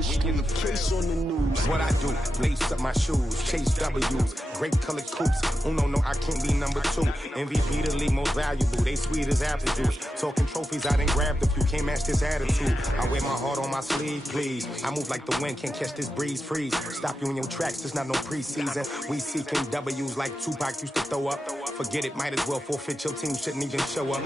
the street, case on the news. What I do, lace up my shoes, chase W's, grape colored coops. Uno, no, I can't be number 2. MVP the league most valuable, they sweet as apple juice. Talking trophies, I didn't grab the few, can't match this attitude. I wear my heart on my sleeve, please. I move like the wind, can't catch this breeze, freeze. Stop you in your tracks, there's not no preseason. We seeking W's like Tupac used to throw up. Forget it, might as well forfeit, your team shouldn't even show up.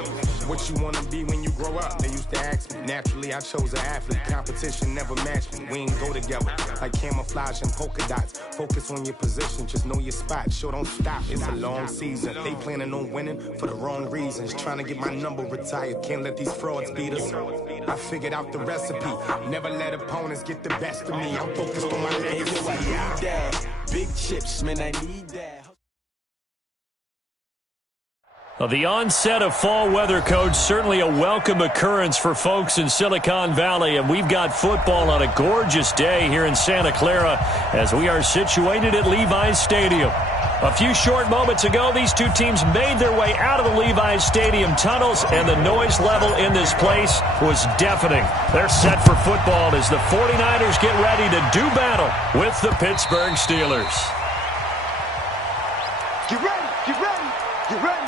What you wanna be when you grow up? They used to ask me. Naturally, I chose an athlete. Competition never matched me. We ain't go together like camouflage and polka dots. Focus on your position, just know your spot. Sure, don't stop, it's a long season. They planning on winning for the wrong reasons. Trying to get my number retired, can't let these frauds beat us. I figured out the recipe. Never let opponents get the best of me. I'm focused on my legacy. I need that. Big chips, man, I need that. The onset of fall weather, Coach, certainly a welcome occurrence for folks in Silicon Valley, and we've got football on a gorgeous day here in Santa Clara as we are situated at Levi's Stadium. A few short moments ago, these two teams made their way out of the Levi's Stadium tunnels, and the noise level in this place was deafening. They're set for football as the 49ers get ready to do battle with the Pittsburgh Steelers. Get ready, get ready, get ready.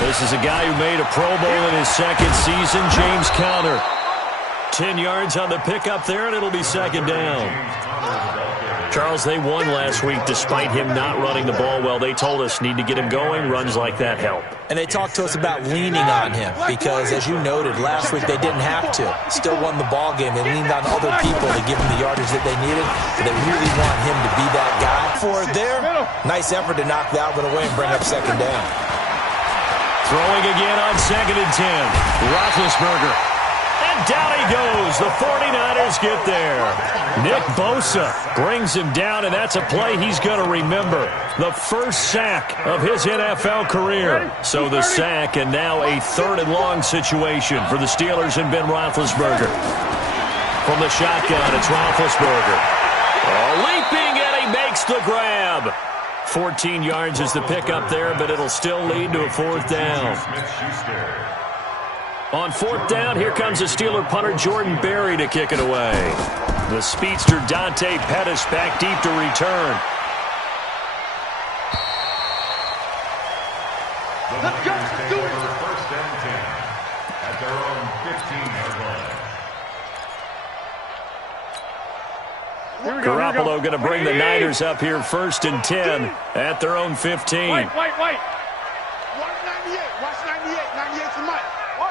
This is a guy who made a Pro Bowl in his second season, James Conner. 10 yards on the pickup there, and it'll be second down. Charles, they won last week despite him not running the ball well. They told us need to get him going. Runs like that help. And they talked to us about leaning on him because, as you noted, last week they didn't have to. Still won the ball game. They leaned on other people to give him the yardage that they needed, but they really want him to be that guy. For there, nice effort to knock that one away and bring up second down. Throwing again on 2nd and 10. Roethlisberger. And down he goes. The 49ers get there. Nick Bosa brings him down, and that's a play he's going to remember. The first sack of his NFL career. So the sack, and now a 3rd and long situation for the Steelers and Ben Roethlisberger. From the shotgun, it's Roethlisberger. Leaping, and he makes the grab. 14 yards is the pickup there, but it'll still lead to a 4th down. On 4th down, here comes the Steeler punter Jordan Berry to kick it away. The speedster Dante Pettis back deep to return. Let's go. Do it. First and 10 at their own 15-yard line. Garoppolo going to bring the Niners up here 1st and 10 at their own 15. Wait. Watch 98. Watch 98. 98 to Mike.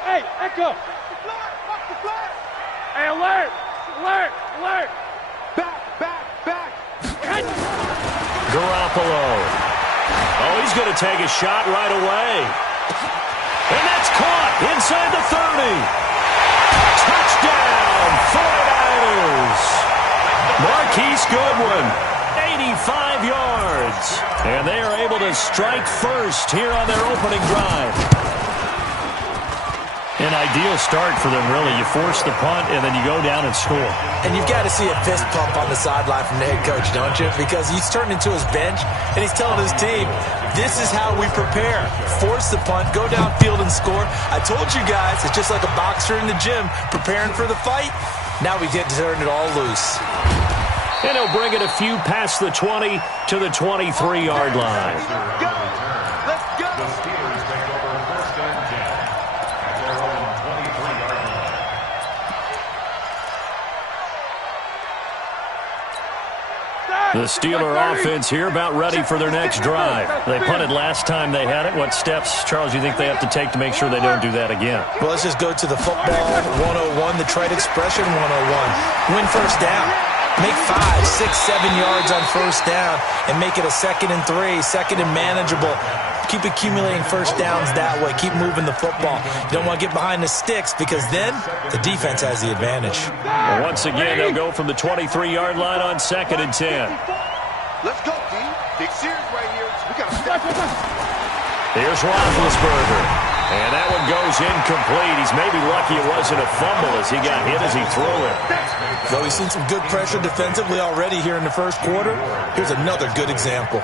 Hey, Echo. Watch the flag. Hey, alert. Back. Garoppolo. Oh, he's going to take a shot right away. And that's caught inside the 30. Touchdown, 49ers. Marquise Goodwin, 85 yards. And they are able to strike first here on their opening drive. An ideal start for them, really. You force the punt, and then you go down and score. And you've got to see a fist pump on the sideline from the head coach, don't you? Because he's turned into his bench, and he's telling his team, this is how we prepare. Force the punt, go downfield and score. I told you guys, it's just like a boxer in the gym preparing for the fight. Now we get to turn it all loose. And he'll bring it a few past the 20 to the 23-yard line. Let's go. The Steelers take over 1st and 10 at their own 23-yard line. The Steeler offense here about ready for their next drive. They punted last time they had it. What steps, Charles, you think they have to take to make sure they don't do that again? Well, let's just go to the football 101, the trade expression 101. Win first down. Make 5, 6, 7 yards on first down and make it a 2nd and 3, 2nd and manageable. Keep accumulating first downs that way. Keep moving the football. You don't want to get behind the sticks because then the defense has the advantage. Well, once again, they'll go from the 23-yard line on 2nd and 10. Let's go, D. Big series right here. We got to step. Here's Roethlisberger. And that one goes incomplete. He's maybe lucky it wasn't a fumble as he got hit as he threw it. Though he's seen some good pressure defensively already here in the first quarter, here's another good example.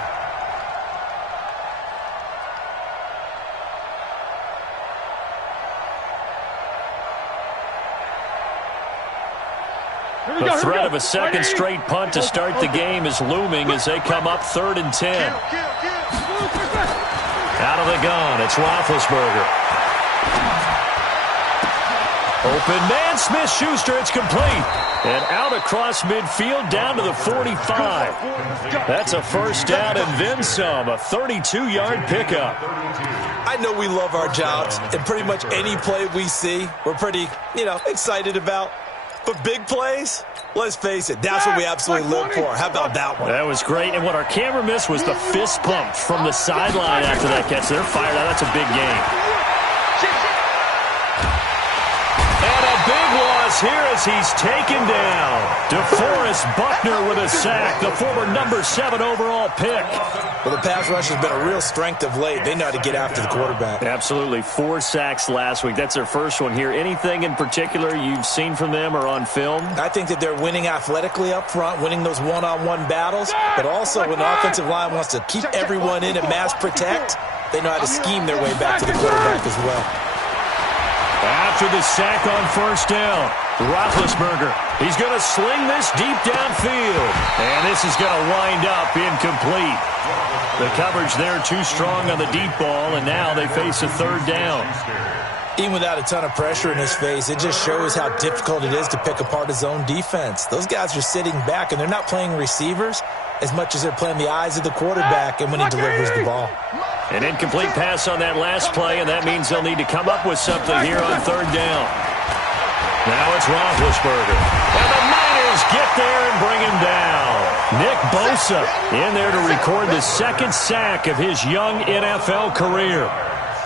The threat of a second straight punt to start the game is looming as they come up 3rd and 10. Out of the gun, it's Roethlisberger. Open man, Smith-Schuster, it's complete. And out across midfield down to the 45. That's a first down and then some, a 32-yard pickup. I know we love our jobs, and pretty much any play we see, we're pretty, excited about. But big plays, let's face it, that's what we absolutely live for. How about that one? That was great. And what our camera missed was the fist pump from the sideline after that catch. They're fired out. That's a big game. And a big loss here as he's taken down. DeForest Buckner with a sack, the former number 7 overall pick. Well, the pass rush has been a real strength of late. They know how to get after the quarterback. Absolutely. 4 sacks last week. That's their first one here. Anything in particular you've seen from them or on film? I think that they're winning athletically up front, winning those one-on-one battles, but also when the offensive line wants to keep everyone in and mass protect, they know how to scheme their way back to the quarterback as well. After the sack on first down, Roethlisberger, he's going to sling this deep downfield. And this is going to wind up incomplete. The coverage there too strong on the deep ball, and now they face a 3rd down. Even without a ton of pressure in his face, it just shows how difficult it is to pick apart his own defense. Those guys are sitting back, and they're not playing receivers as much as they're playing the eyes of the quarterback and when he delivers the ball. An incomplete pass on that last play, and that means they'll need to come up with something here on 3rd down. Now it's Roethlisberger. And the Niners get there and bring him down. Nick Bosa in there to record the 2nd sack of his young NFL career.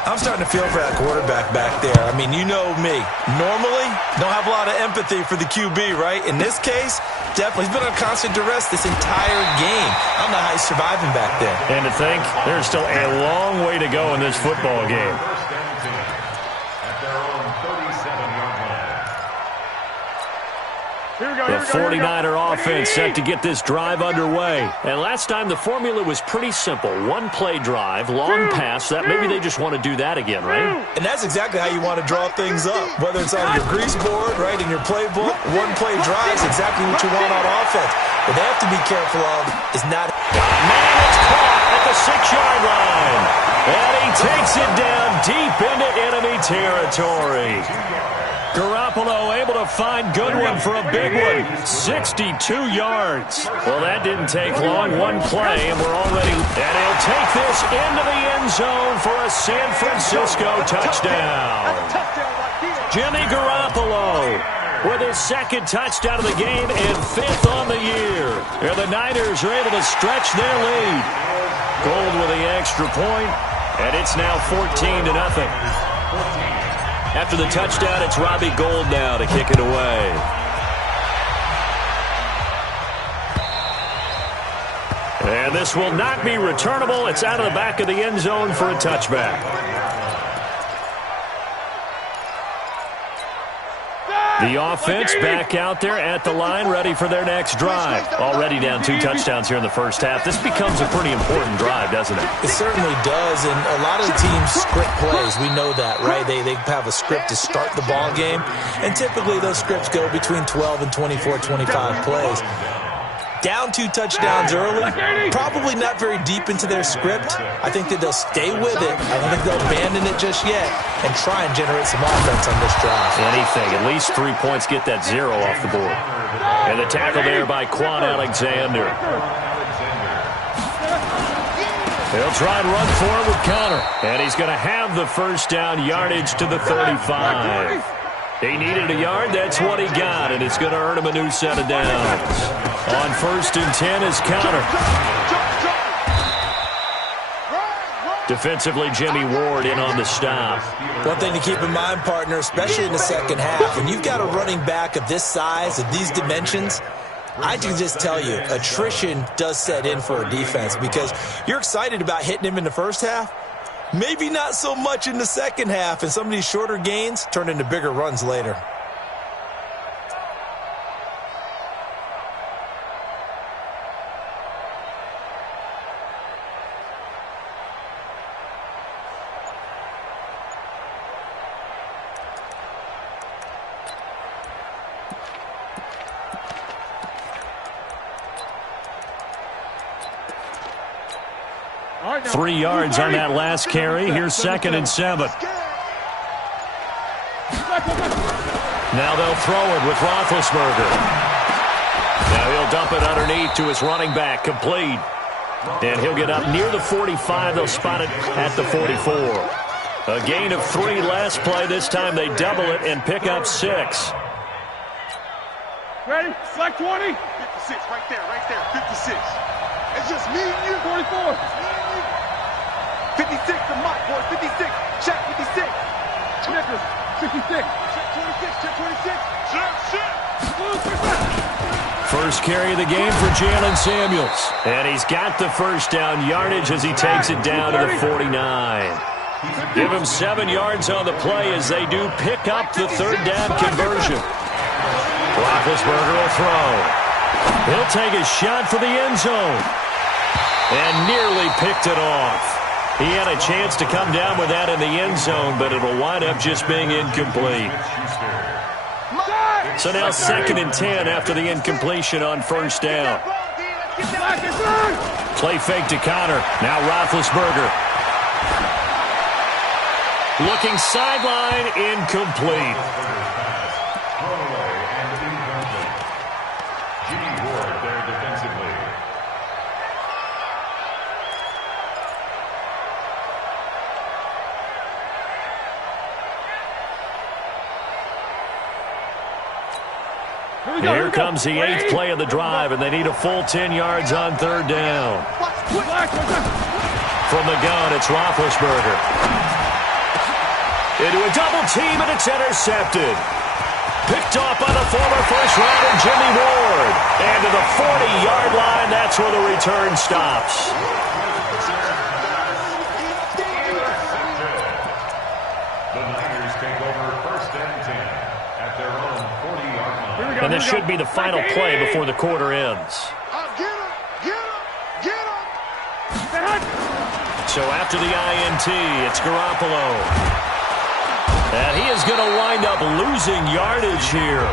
I'm starting to feel for that quarterback back there. I mean, you know me. Normally, don't have a lot of empathy for the QB, right? In this case, definitely. He's been on constant duress this entire game. I don't know how he's surviving back there. And to think, there's still a long way to go in this football game. The 49er offense set to get this drive underway. And last time the formula was pretty simple. 1-play drive, long pass. That maybe they just want to do that again, right? And that's exactly how you want to draw things up. Whether it's on your grease board, right, in your playbook, 1-play drive is exactly what you want on offense. What they have to be careful of is not... Man, it's caught at the 6-yard line. And he takes it down deep into enemy territory. Garoppolo able to find Goodwin for a big one. 62 yards. Well, that didn't take long. 1 play, and we're already... And he'll take this into the end zone for a San Francisco touchdown. Jimmy Garoppolo with his 2nd touchdown of the game and 5th on the year. And the Niners are able to stretch their lead. Gold with the extra point, and it's now 14-0. After the touchdown, it's Robbie Gould now to kick it away. And this will not be returnable. It's out of the back of the end zone for a touchback. The offense back out there at the line, ready for their next drive. Already down 2 touchdowns here in the first half. This becomes a pretty important drive, doesn't it? It certainly does, and a lot of the teams script plays. We know that, right? They have a script to start the ball game, and typically those scripts go between 12 and 24, 25 plays. Down 2 touchdowns early, probably not very deep into their script. I think that they'll stay with it. I don't think they'll abandon it just yet and try and generate some offense on this drive. Anything, at least 3 points, get that 0 off the board. And the tackle there by Quan Alexander. He'll try and run forward with Connor. And he's going to have the first down yardage to the 35. He needed a yard. That's what he got, and it's going to earn him a new set of downs. On 1st and 10 is Connor. Defensively, Jimmy Ward in on the stop. One thing to keep in mind, partner, especially in the second half, when you've got a running back of this size, of these dimensions, I can just tell you, attrition does set in for a defense because you're excited about hitting him in the first half. Maybe not so much in the second half, and some of these shorter gains turn into bigger runs later. All right, 3 yards on that last carry. Here's 2nd and 7. Now they'll throw it with Roethlisberger. Now he'll dump it underneath to his running back, complete. And he'll get up near the 45. They'll spot it at the 44. A gain of 3 last play. This time they double it and pick up 6. Ready? Slack 20. 56, right there, 56. It's just me and you. 44. 56 to Mike, boy, 56. Check 56. Nicholas, 66. Check 26, check 26. Check. First carry of the game for Jalen Samuels. And he's got the first down yardage as he takes it down to the 49. Give him 7 yards on the play as they do pick up the 3rd down conversion. Roethlisberger will throw. He'll take a shot for the end zone. And nearly picked it off. He had a chance to come down with that in the end zone, but it'll wind up just being incomplete. So now 2nd and 10 after the incompletion on 1st down. Play fake to Connor. Now Roethlisberger. Looking sideline, incomplete. Here comes the 8th play of the drive, and they need a full 10 yards on 3rd down. From the gun, it's Roethlisberger. Into a double team, and it's intercepted. Picked off by the former first-rounder Jimmy Ward. And to the 40-yard line, that's where the return stops. The Niners take over 1st and 10 at their own 40-yard line. And this should be the final play before the quarter ends. So after the INT, it's Garoppolo. And he is going to wind up losing yardage here,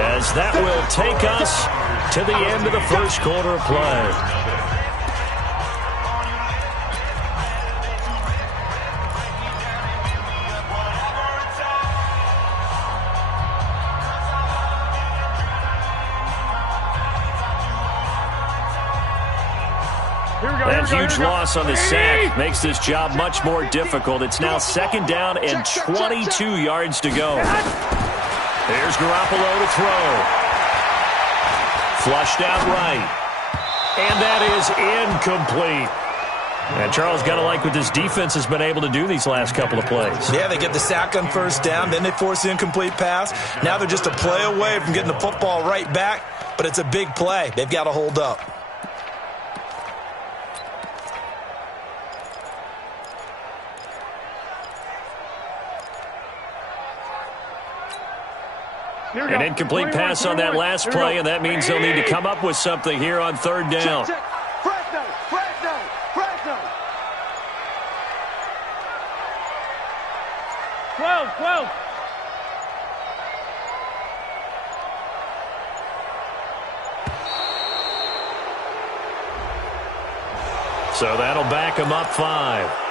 as that will take us to the end of the first quarter of play. That huge loss on the sack makes this job much more difficult. It's now 2nd down and 22 yards to go. Here's Garoppolo to throw. Flushed out right. And that is incomplete. And Charles, got to like what this defense has been able to do these last couple of plays. Yeah, they get the sack on 1st down, then they force the incomplete pass. Now they're just a play away from getting the football right back, but it's a big play. They've got to hold up. An incomplete pass on that last play, and that means they'll need to come up with something here on 3rd down. Fresno. 12. So that'll back them up 5.